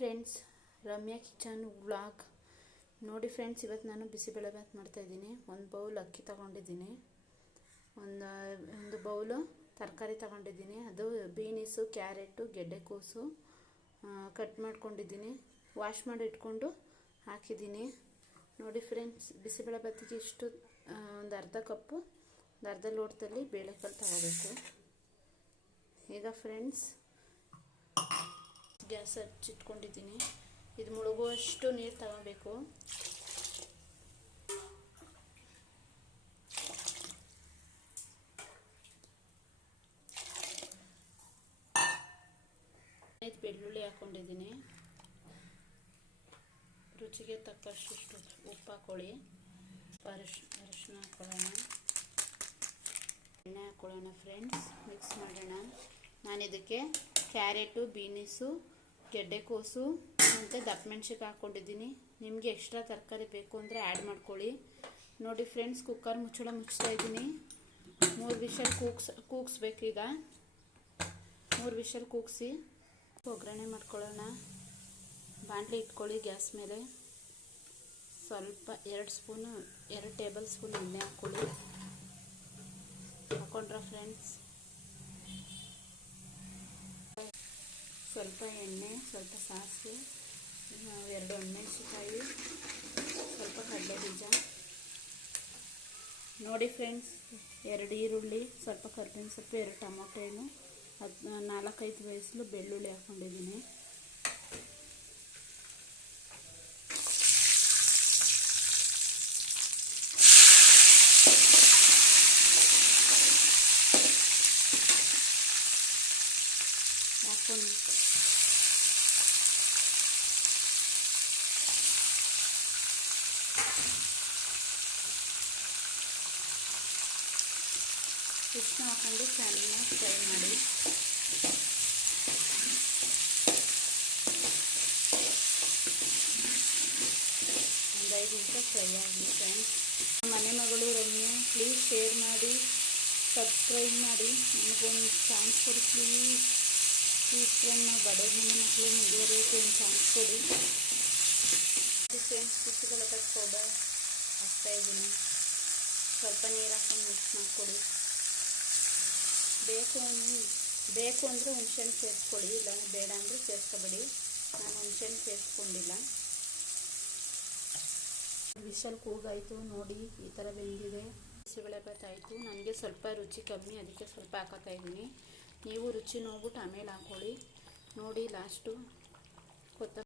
Friends, Ramya kitchen vlog ನೋಡಿ friends. ಇವತ್ತು ನಾನು ಬಿಸಿಬೇಳೆಭಾತ್ ಮಾಡ್ತಾಯಿದ್ದೀನಿ. ಒಂದು ಬೌಲ್ ಅಕ್ಕಿ ತೊಗೊಂಡಿದ್ದೀನಿ, ಒಂದು ಬೌಲು ತರಕಾರಿ ತೊಗೊಂಡಿದ್ದೀನಿ. ಅದು ಬೀನೀಸು, ಕ್ಯಾರೆಟು, ಗೆಡ್ಡೆಕೋಸು ಕಟ್ ಮಾಡ್ಕೊಂಡಿದ್ದೀನಿ. ವಾಶ್ ಮಾಡಿ ಇಟ್ಕೊಂಡು ಹಾಕಿದ್ದೀನಿ. ನೋಡಿ ಫ್ರೆಂಡ್ಸ್, ಬಿಸಿಬೇಳೆಭಾತಿಗೆ ಇಷ್ಟು ಒಂದು ಅರ್ಧ ಕಪ್ಪು, ಒಂದು ಅರ್ಧ ಲೋಟದಲ್ಲಿ ಬೇಳೆಕಾಳು ತಗೋಬೇಕು. ಈಗ ಫ್ರೆಂಡ್ಸ್, ಗ್ಯಾಸ್ ಹಚ್ಚಿಟ್ಕೊಂಡಿದ್ದೀನಿ. ಇದು ಮುಳುಗುವಷ್ಟು ನೀರು ತಗೋಬೇಕು. ಬೆಳ್ಳುಳ್ಳಿ ಹಾಕ್ಕೊಂಡಿದ್ದೀನಿ. ರುಚಿಗೆ ತಕ್ಕಷ್ಟು ಉಪ್ಪು ಹಾಕ್ಕೊಳ್ಳಿ. ಅರಿಶಿನ ಹಾಕ್ಕೊಳ್ಳೋಣ. ಎಣ್ಣೆ ಹಾಕ್ಕೊಳ್ಳೋಣ ಫ್ರೆಂಡ್ಸ್. ಮಿಕ್ಸ್ ಮಾಡೋಣ. ನಾನು ಇದಕ್ಕೆ ಕ್ಯಾರೆಟು, ಬೀನೀಸು, ಗೆಡ್ಡೆಕೋಸು ಮತ್ತು ದಪ್ಪ ಮೆಣಸಿನ್ಕಾಯಿ ಹಾಕ್ಕೊಂಡಿದ್ದೀನಿ. ನಿಮಗೆ ಎಕ್ಸ್ಟ್ರಾ ತರಕಾರಿ ಬೇಕು ಅಂದರೆ ಆ್ಯಡ್ ಮಾಡ್ಕೊಳ್ಳಿ. ನೋಡಿ ಫ್ರೆಂಡ್ಸ್, ಕುಕ್ಕರ್ ಮುಚ್ಚಳ ಮುಚ್ತಾ ಇದ್ದೀನಿ. 3 ವಿಷಲ್ ಕೂಗಿಸ್ಬೇಕೀಗ. 3 ವಿಷಲ್ ಕೂಗಿಸಿ ಒಗ್ಗರಣೆ ಮಾಡ್ಕೊಳ್ಳೋಣ. ಬಾಣಲೆ ಇಟ್ಕೊಳ್ಳಿ ಗ್ಯಾಸ್ ಮೇಲೆ. ಸ್ವಲ್ಪ 2 ಟೇಬಲ್ ಸ್ಪೂನ್ ಎಣ್ಣೆ ಹಾಕ್ಕೊಳ್ಳಿ. ಹಾಕ್ಕೊಂಡ್ರ ಫ್ರೆಂಡ್ಸ್, ಸ್ವಲ್ಪ ಎಣ್ಣೆ, ಸ್ವಲ್ಪ ಸಾಸಿವೆ, 2 ಒಣಮೆಣಸಿನ್ಕಾಯಿ, ಸ್ವಲ್ಪ ಕಡಲೆ ಬೀಜ. ನೋಡಿ ಫ್ರೆಂಡ್ಸ್, 2 ಈರುಳ್ಳಿ, ಸ್ವಲ್ಪ ಕರಿಬೇವಿನ ಸೊಪ್ಪು, 2 ಟೊಮೊಟೊ ಹಣ್ಣು, 4-5 ವಯಸ್ಸು ಬೆಳ್ಳುಳ್ಳಿ ಹಾಕ್ಕೊಂಡಿದ್ದೀನಿ. ಹಾಕ್ಕೊಂಡು ಉಪ್ಪು ಹಾಕ್ಕೊಂಡು ಚೆನ್ನಾಗಿ ಫ್ರೈ ಮಾಡಿ. ಒಂದು 5 ನಿಮಿಷ ಫ್ರೈ ಆಗಲಿ ಫ್ರೆಂಡ್ಸ್. ಮನೆ ಮಗಳು ರಮ್ಯಾ, ಪ್ಲೀಸ್ ಶೇರ್ ಮಾಡಿ, ಸಬ್ಸ್ಕ್ರೈಬ್ ಮಾಡಿ, ನಮಗೊಂದು ಚಾನ್ಸ್ ಕೊಡಿ ಪ್ಲೀಸ್. ಫ್ರೆಂಡ್, ನಾವು ಬಡವ್ರ ಮನೆ ಮಕ್ಕಳು ಮುಂದುವರಿಯೋಕ್ಕೆ ಒಂದು ಚಾನ್ಸ್ ಕೊಡಿ ಫ್ರೆಂಡ್ಸ್. ಬಿಸಿಬೇಳೆಭಾತ್ ಪೌಡರ್ ಹಾಕ್ತಾಯಿದ್ದೀನಿ. ಸ್ವಲ್ಪ ನೀರು ಹಾಕೊಂಡು ಮಿಕ್ಸ್ ಮಾಡಿಕೊಡಿ. ಬೇಕು ಅಂದರೆ ಹುಣಸೆಹಣ್ಣು ಸೇರಿಸ್ಕೊಳ್ಳಿ, ಇಲ್ಲ ಬೇಡ ಅಂದರೆ ಸೇರಿಸ್ಕೊಬೇಡಿ. ನಾನು ಹುಣಸೆಹಣ್ಣು ಸೇರಿಸ್ಕೊಂಡಿಲ್ಲ. ವಿಷಲ್ ಕೂಗಾಯಿತು ನೋಡಿ, ಈ ಥರ ಬೆಂದಿದೆ. ಬಿಸಿಬೇಳೆಭಾತ್ ಆಯಿತು. ನನಗೆ ಸ್ವಲ್ಪ ರುಚಿ ಕಮ್ಮಿ, ಅದಕ್ಕೆ ಸ್ವಲ್ಪ ಹಾಕೋತಾ ಇದ್ದೀನಿ. ನೀವು ರುಚಿ ನೋಡ್ಬಿಟ್ಟು ಆಮೇಲೆ ಹಾಕ್ಕೊಳ್ಳಿ. ನೋಡಿ ಲಾಸ್ಟು ಕೊತ್ತಂಬರಿ